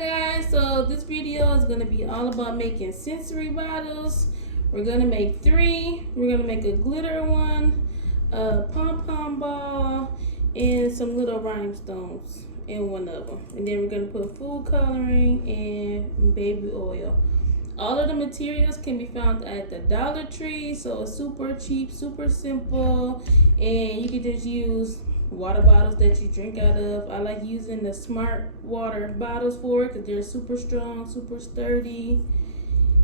guys, so this video is going to be all about making sensory bottles. We're going to make 3. We're going to make a glitter one, a pom-pom ball, and some little rhinestones in one of them. And then we're going to put food coloring and baby oil. All of the materials can be found at the Dollar Tree, so it's super cheap, super simple, and you can just use water bottles that you drink out of. I like using the Smart water bottles for it because they're super strong, super sturdy.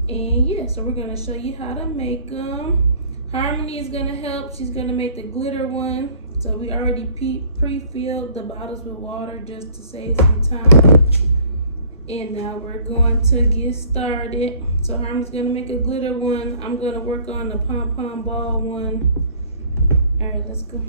And yeah, so we're going to show you how to make them. Harmony is going to help. She's going to make the glitter one. So we already pre-filled the bottles with water just to save some time. And now we're going to get started. So Harmony's going to make a glitter one. I'm going to work on the pom-pom ball one. All right, let's go.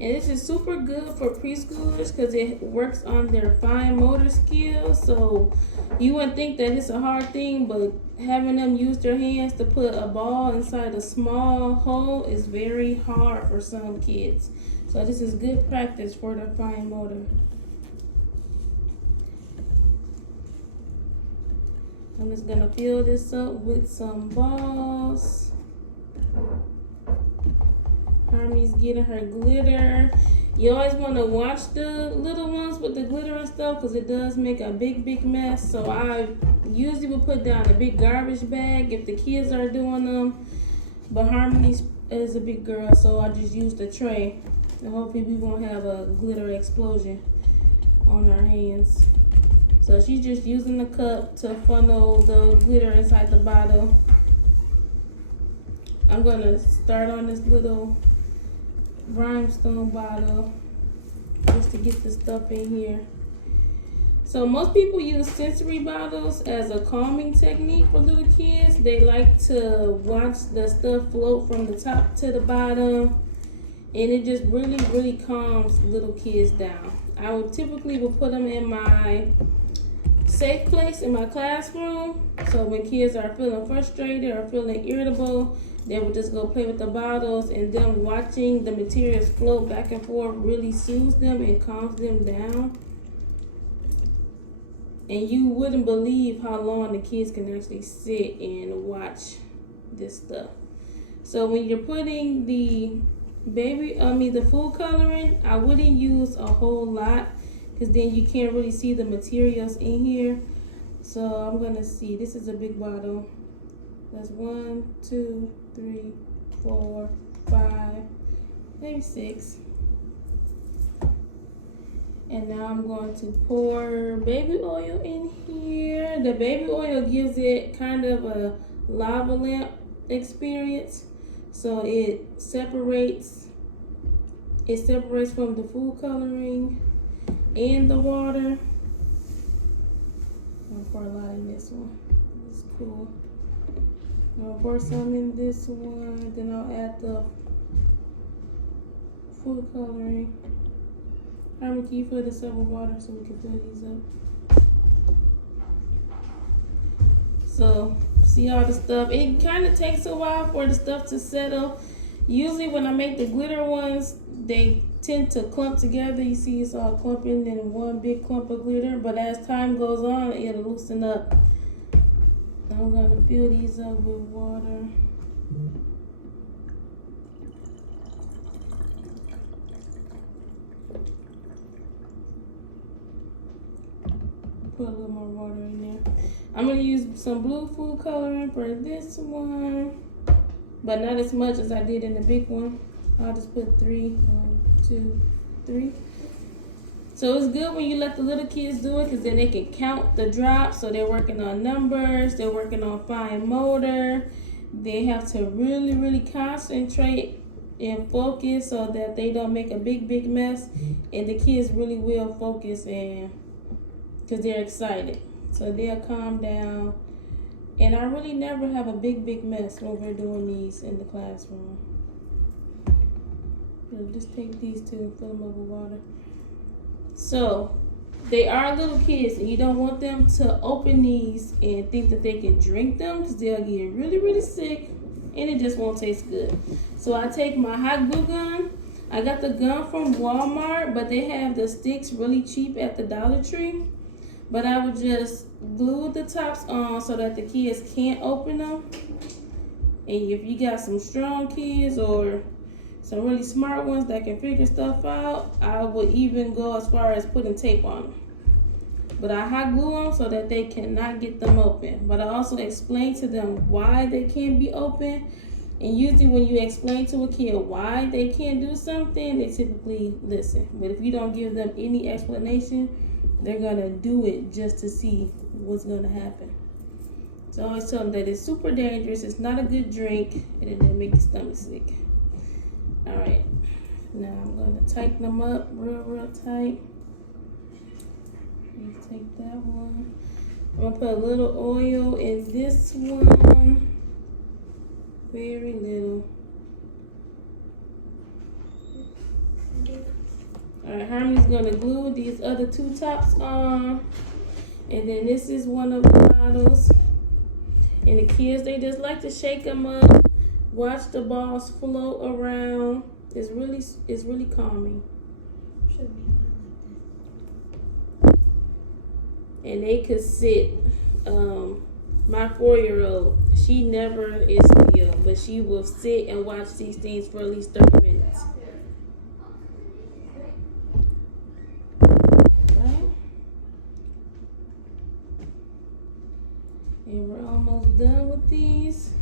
And this is super good for preschoolers because it works on their fine motor skills. So you wouldn't think that it's a hard thing, but having them use their hands to put a ball inside a small hole is very hard for some kids. So this is good practice for their fine motor. I'm just gonna fill this up with some balls. Harmony's getting her glitter. You always want to watch the little ones with the glitter and stuff because it does make a big mess. So I usually will put down a big garbage bag if the kids are doing them. But Harmony is a big girl, so I just use the tray. And hopefully we won't have a glitter explosion on our hands. So she's just using the cup to funnel the glitter inside the bottle. I'm going to start on this little rhinestone bottle just to get the stuff in here. So most people use sensory bottles as a calming technique for little kids. They like to watch the stuff float from the top to the bottom, and it just really calms little kids down. I would typically put them in my safe place in my classroom, so when kids are feeling frustrated or feeling irritable, they would just go play with the bottles, and them watching the materials float back and forth really soothes them and calms them down. And you wouldn't believe how long the kids can actually sit and watch this stuff. So when you're putting the the food coloring, I wouldn't use a whole lot because then you can't really see the materials in here. So I'm gonna see, this is a big bottle. That's 1, 2, 3, 4, 5, maybe 6. And now I'm going to pour baby oil in here. The baby oil gives it kind of a lava lamp experience. So it separates from the food coloring and the water. I'm gonna pour a lot in this one. It's cool. I'll pour some in this one, then I'll add the food coloring. Harmony, can you fill this up with water so we can fill these up? So, see all the stuff. It kind of takes a while for the stuff to settle. Usually when I make the glitter ones, they tend to clump together. You see it's all clumping in one big clump of glitter, but as time goes on, it'll loosen up. I'm going to fill these up with water. Put a little more water in there. I'm going to use some blue food coloring for this one, but not as much as I did in the big one. I'll just put 3. 1, 2, 3. So it's good when you let the little kids do it because then they can count the drops. So they're working on numbers, they're working on fine motor. They have to really concentrate and focus so that they don't make a big mess. And the kids really will focus and because they're excited. So they'll calm down. And I really never have a big mess when we're doing these in the classroom. So just take these two and fill them up with water. So they are little kids, and you don't want them to open these and think that they can drink them because they'll get really sick and it just won't taste good. So I take my hot glue gun, I got the gum from Walmart, but they have the sticks really cheap at the Dollar Tree. But I would just glue the tops on so that the kids can't open them. And if you got some strong kids or some really smart ones that can figure stuff out, I would even go as far as putting tape on them. But I hot glue them so that they cannot get them open. But I also explain to them why they can't be open. And usually when you explain to a kid why they can't do something, they typically listen. But if you don't give them any explanation, they're gonna do it just to see what's gonna happen. So I always tell them that it's super dangerous, it's not a good drink, and it'll make your stomach sick. Alright, now I'm gonna tighten them up real tight. Let's take that one. I'm gonna put a little oil in this one. Very little. Alright, Harmony's gonna glue these other two tops on. And then this is one of the bottles. And the kids, they just like to shake them up, watch the balls float around. It's really calming. Should be like that. And they could sit. My 4-year-old, she never is still, but she will sit and watch these things for at least 30 minutes. Okay. And we're almost done with these.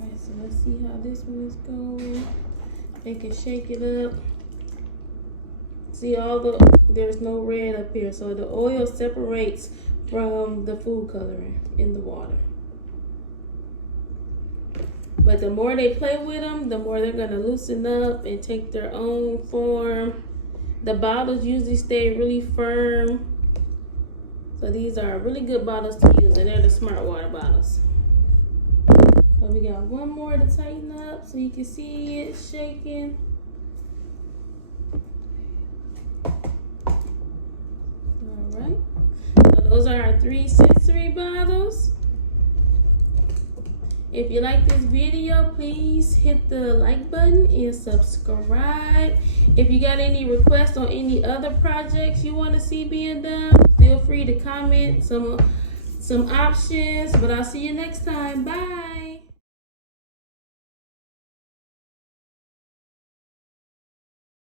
Alright, so let's see how this one is going. They can shake it up. See there's no red up here, so the oil separates from the food coloring in the water. But the more they play with them, the more they're gonna loosen up and take their own form. The bottles usually stay really firm. So these are really good bottles to use, and they're the Smart Water bottles. So we got one more to tighten up so you can see it shaking. Alright. So those are our 3 sensory bottles. If you like this video, please hit the like button and subscribe. If you got any requests on any other projects you want to see being done, feel free to comment some options. But I'll see you next time. Bye.